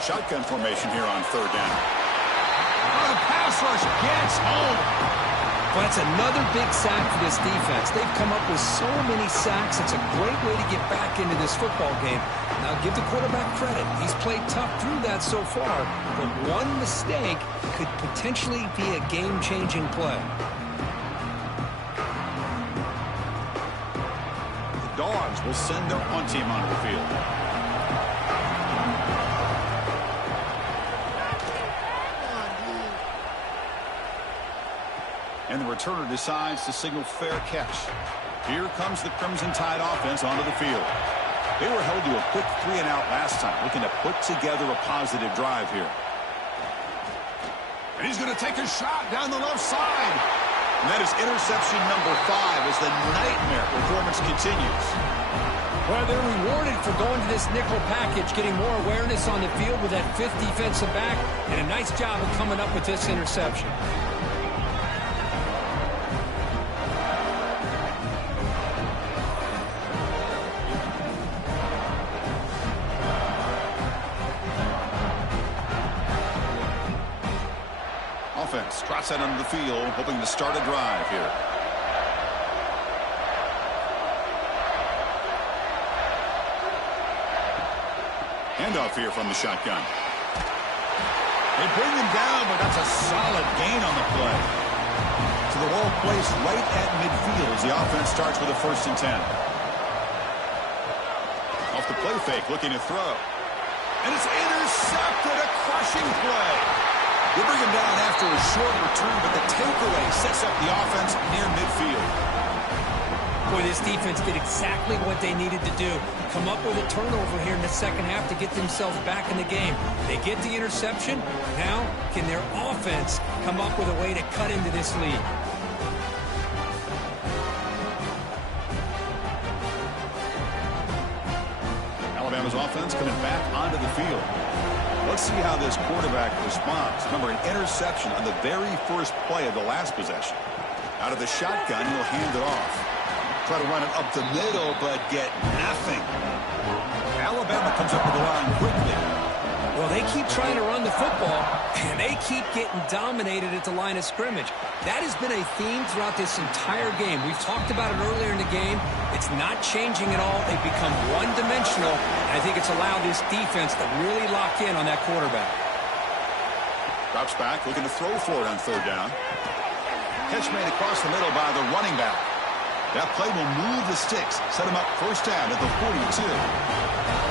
Shotgun formation here on 3rd down. Oh, the pass rush gets home. Well, that's another big sack for this defense. They've come up with so many sacks. It's a great way to get back into this football game. Now, give the quarterback credit. He's played tough through that so far, but one mistake could potentially be a game-changing play. The Dogs will send their punt team onto the field. And the returner decides to signal fair catch. Here comes the Crimson Tide offense onto the field. They were held to a quick 3-and-out last time, looking to put together a positive drive here. And he's going to take a shot down the left side. And that is interception number 5 as the nightmare performance continues. Well, they're rewarded for going to this nickel package, getting more awareness on the field with that 5th defensive back, and a nice job of coming up with this interception. Offense trots out onto the field, hoping to start a drive here. Handoff here from the shotgun. They bring him down, but that's a solid gain on the play. So the ball placed right at midfield as the offense starts with a 1st and 10. Off the play fake, looking to throw. And it's intercepted, a crushing play. They bring him down after a short return, but the takeaway sets up the offense near midfield. Boy, this defense did exactly what they needed to do. Come up with a turnover here in the 2nd half to get themselves back in the game. They get the interception. Now, can their offense come up with a way to cut into this lead? Alabama's offense coming back onto the field. Let's see how this quarterback responds. Remember, an interception on the very first play of the last possession. Out of the shotgun, he'll hand it off. Try to run it up the middle, but get nothing. Alabama comes up with the line quickly. Well, they keep trying to run the football, and they keep getting dominated at the line of scrimmage. That has been a theme throughout this entire game. We've talked about it earlier in the game. It's not changing at all. They've become one-dimensional, and I think it's allowed this defense to really lock in on that quarterback. Drops back, looking to throw for it on 3rd down. Catch made across the middle by the running back. That play will move the sticks, set him up first down at the 42.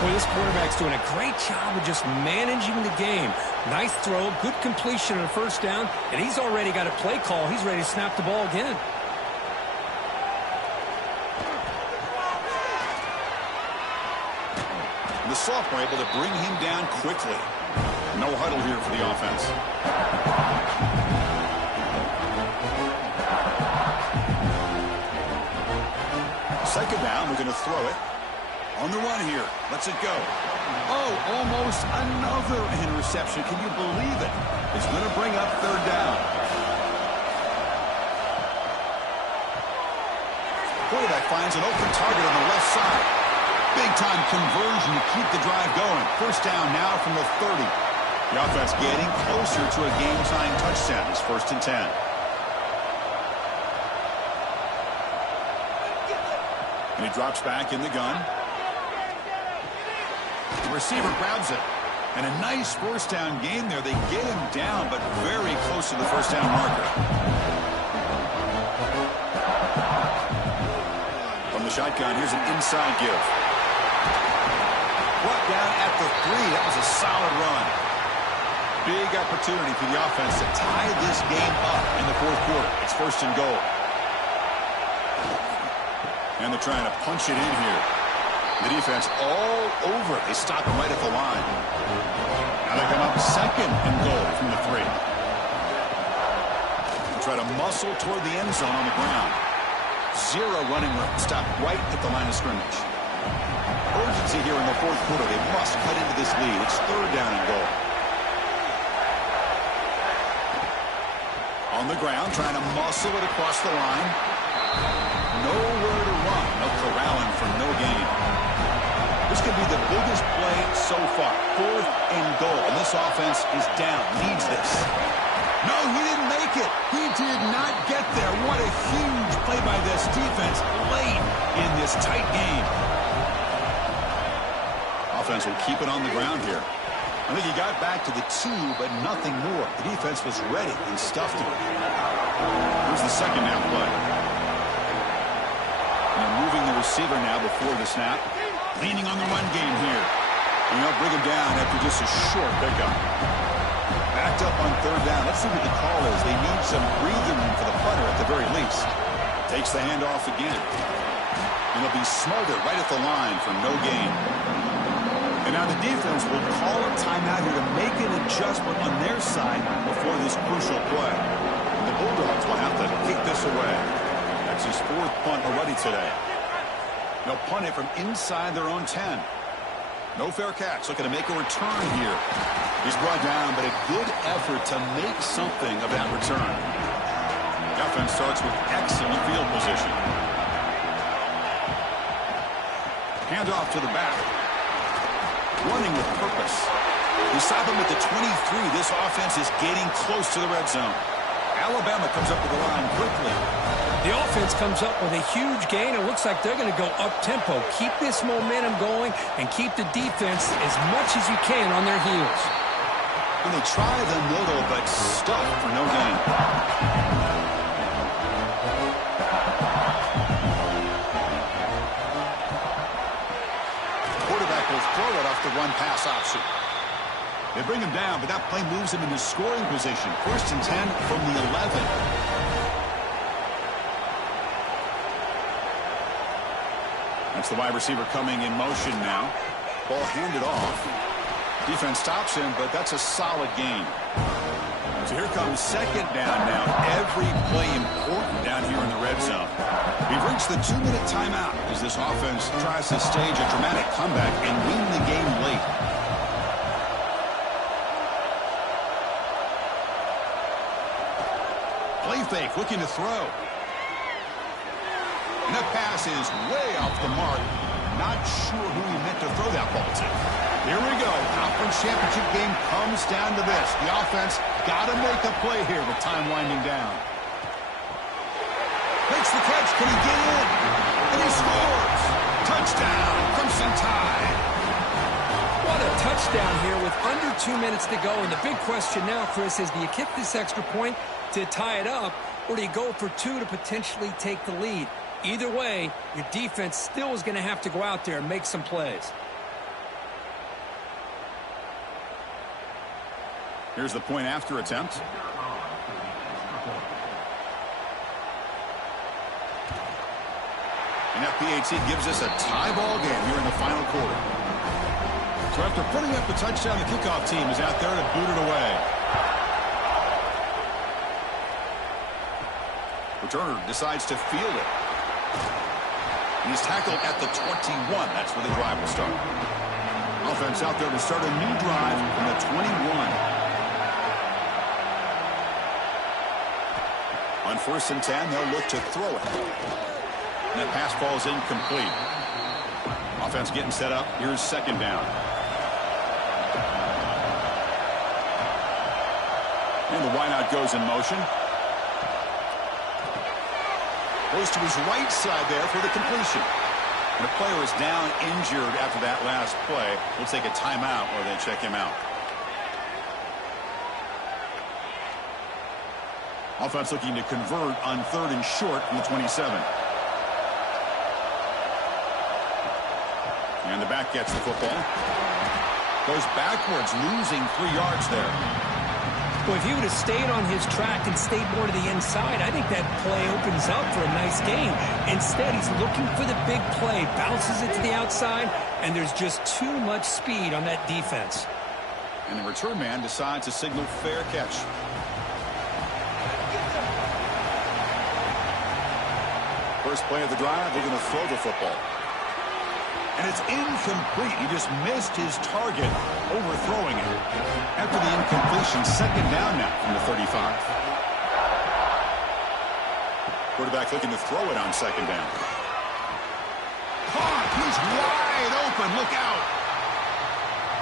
Boy, this quarterback's doing a great job of just managing the game. Nice throw, good completion on first down, and he's already got a play call. He's ready to snap the ball again. The sophomore able to bring him down quickly. No huddle here for the offense. Second down, we're going to throw it. On the run here. Let's it go. Oh, almost another interception. Can you believe it? It's going to bring up third down. Quarterback finds an open target on the left side. Big-time conversion to keep the drive going. First down now from the 30. The offense getting closer to a game-tying touchdown. It's 1st and 10. And he drops back in the gun. The receiver grabs it. And a nice first down game there. They get him down, but very close to the first down marker. From the shotgun, here's an inside give. Brought down at the 3. That was a solid run. Big opportunity for the offense to tie this game up in the 4th quarter. It's 1st and goal. And they're trying to punch it in here. The defense all over it. They stop him right at the line. Now they come up 2nd and goal from the 3. They try to muscle toward the end zone on the ground. 0 running room. Stop right at the line of scrimmage. Urgency here in the 4th quarter. They must cut into this lead. It's 3rd down and goal. On the ground, trying to muscle it across the line. Nowhere to run. No corralling for no gain. This could be the biggest play so far. 4th and goal. And this offense is down. Needs this. No, he didn't make it. He did not get there. What a huge play by this defense late in this tight game. Offense will keep it on the ground here. I think he got back to the 2, but nothing more. The defense was ready and stuffed him. Here's the second down play. And moving the receiver now before the snap. Leaning on the run game here. And they'll bring him down after just a short pickup. Backed up on 3rd down. Let's see what the call is. They need some breathing room for the punter at the very least. Takes the handoff again. And they'll be smothered right at the line for no gain. And now the defense will call a timeout here to make an adjustment on their side before this crucial play. And the Bulldogs will have to kick this away. That's his 4th punt already today. They'll punt it from inside their own 10. No fair catch. Looking to make a return here. He's brought down, but a good effort to make something of that return. The offense starts with excellent field position. Handoff to the back. Running with purpose. We stop him at the 23. This offense is getting close to the red zone. Alabama comes up with the line quickly. The offense comes up with a huge gain. It looks like they're going to go up-tempo. Keep this momentum going and keep the defense as much as you can on their heels. And they try the middle, but stuck for no gain. Quarterback will throw it off the run-pass option. They bring him down, but that play moves him into scoring position. 1st and 10 from the 11. That's the wide receiver coming in motion now. Ball handed off. Defense stops him, but that's a solid gain. So here comes 2nd down now. Every play important down here in the red zone. We've reached the 2-minute timeout as this offense tries to stage a dramatic comeback and win the game late. Play fake, looking to throw. And that pass is way off the mark. Not sure who he meant to throw that ball to. Here we go. Conference championship game comes down to this. The offense got to make a play here with time winding down. Makes the catch. Can he get in? And he scores. Touchdown, Crimson Tide. What a touchdown here with under 2 minutes to go. And the big question now, Chris, is do you kick this extra point to tie it up, or do you go for 2 to potentially take the lead? Either way, your defense still is going to have to go out there and make some plays. Here's the point after attempt. And FPAT gives us a tie ball game here in the final quarter. So after putting up the touchdown, the kickoff team is out there to boot it away. Returner decides to field it. He's tackled at the 21. That's where the drive will start. Offense out there to start a new drive from the 21. On 1st and 10, they'll look to throw it. And that pass falls incomplete. Offense getting set up. Here's 2nd down. And the wideout goes in motion. Goes to his right side there for the completion. And the player is down injured after that last play. We'll take a timeout or they check him out. Offense looking to convert on 3rd and short from the 27. And the back gets the football. Goes backwards, losing 3 yards there. Well, if he would have stayed on his track and stayed more to the inside, I think that play opens up for a nice gain. Instead, he's looking for the big play, bounces it to the outside, and there's just too much speed on that defense. And the return man decides to signal fair catch. First play of the drive, they're going to throw the football. And it's incomplete. He just missed his target, overthrowing it. After the incompletion, 2nd down now from the 35. Quarterback looking to throw it on 2nd down. Caught! He's wide open. Look out!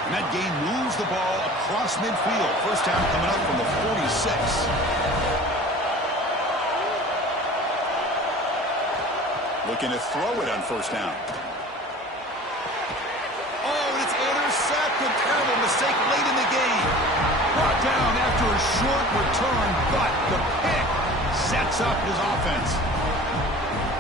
And that gain moves the ball across midfield. First down coming up from the 46. Looking to throw it on 1st down. Intercepted. Terrible mistake late in the game. Brought down after a short return, but the pick sets up his offense.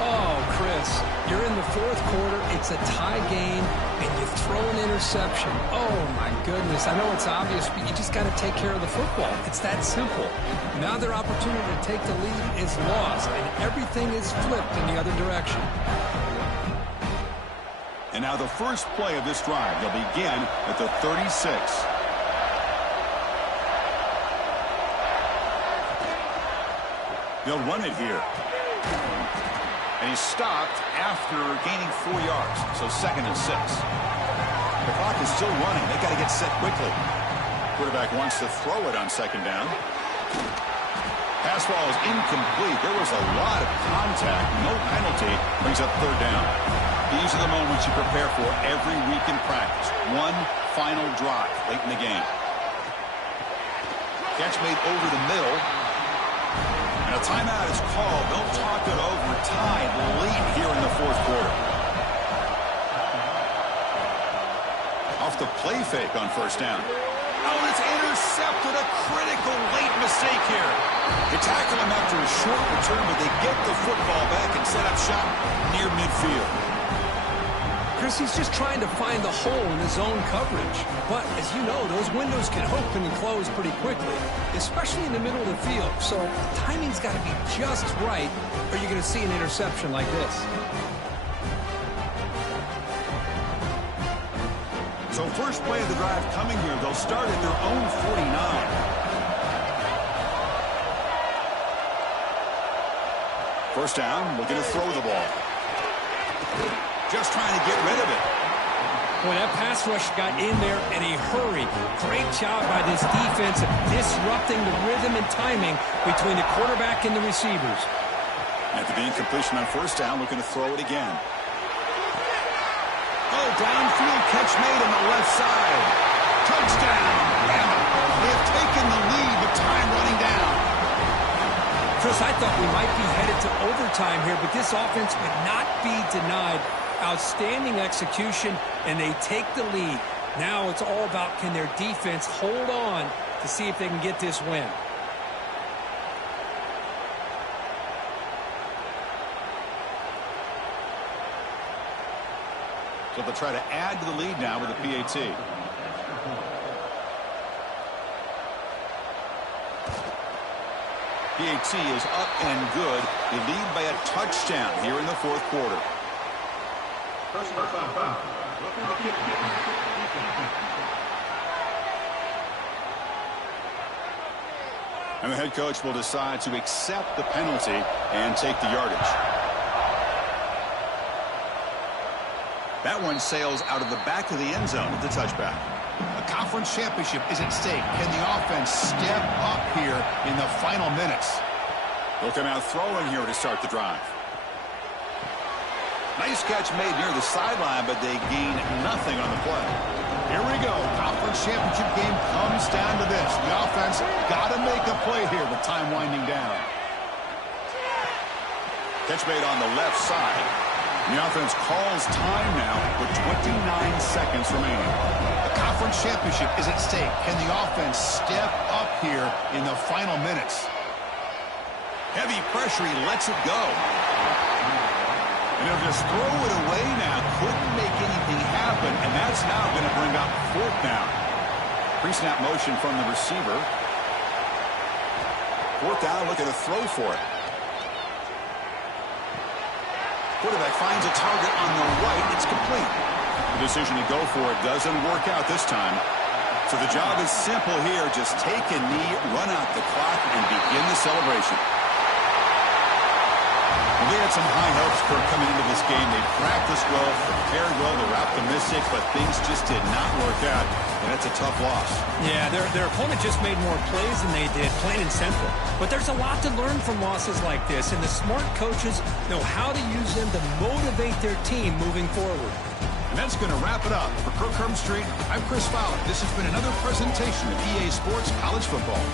Oh, Chris, you're in the 4th quarter. It's a tie game, and you throw an interception. Oh, my goodness. I know it's obvious, but you just got to take care of the football. It's that simple. Now their opportunity to take the lead is lost, and everything is flipped in the other direction. And now the first play of this drive. They'll begin at the 36. They'll run it here. And he's stopped after gaining 4 yards. So 2nd and 6. The clock is still running. They've got to get set quickly. Quarterback wants to throw it on 2nd down. Pass ball is incomplete. There was a lot of contact. No penalty. Brings up 3rd down. These are the moments you prepare for every week in practice. One final drive late in the game. Catch made over the middle. And a timeout is called. They'll talk it over. Tied late here in the 4th quarter. Off the play fake on 1st down. Oh, it's intercepted. A critical late mistake here. They tackle him after a short return, but they get the football back and set up shop near midfield. Chris, he's just trying to find the hole in his own coverage. But, as you know, those windows can open and close pretty quickly, especially in the middle of the field. So the timing's got to be just right, or you're going to see an interception like this. So first play of the drive coming here. They'll start at their own 49. First down, looking to throw the ball. Just trying to get rid of it. Boy, that pass rush got in there in a hurry. Great job by this defense of disrupting the rhythm and timing between the quarterback and the receivers. After the incompletion on 1st down, looking to throw it again. Oh, downfield catch made on the left side. Touchdown. They have taken the lead, but time running down. Chris, I thought we might be headed to overtime here, but this offense would not be denied. Outstanding execution, and they take the lead. Now it's all about, can their defense hold on to see if they can get this win. So they'll try to add to the lead now with a PAT. PAT is up and good. They lead by a touchdown here in the fourth quarter. Personal foul. And the head coach will decide to accept the penalty and take the yardage. That one sails out of the back of the end zone with the touchback. A conference championship is at stake. Can the offense step up here in the final minutes? They'll come out throwing here to start the drive. Nice catch made near the sideline, but they gain nothing on the play. Here we go. Conference championship game comes down to this. The offense got to make a play here with time winding down. Catch made on the left side. And the offense calls time now with 29 seconds remaining. The conference championship is at stake. Can the offense step up here in the final minutes? Heavy pressure. He lets it go. And he'll just throw it away now. Couldn't make anything happen, and that's now going to bring up fourth down. Pre-snap motion from the receiver. Fourth down, looking to throw for it. Quarterback finds a target on the right. It's complete. The decision to go for it doesn't work out this time. So the job is simple here. Just take a knee, run out the clock, and begin the celebration. They had some high hopes for coming into this game. They practiced well, prepared well, they were optimistic, but things just did not work out, and it's a tough loss. Yeah, their opponent just made more plays than they did, plain and simple. But there's a lot to learn from losses like this, and the smart coaches know how to use them to motivate their team moving forward. And that's going to wrap it up. For Kirk Herbstreit, I'm Chris Fowler. This has been another presentation of EA Sports College Football.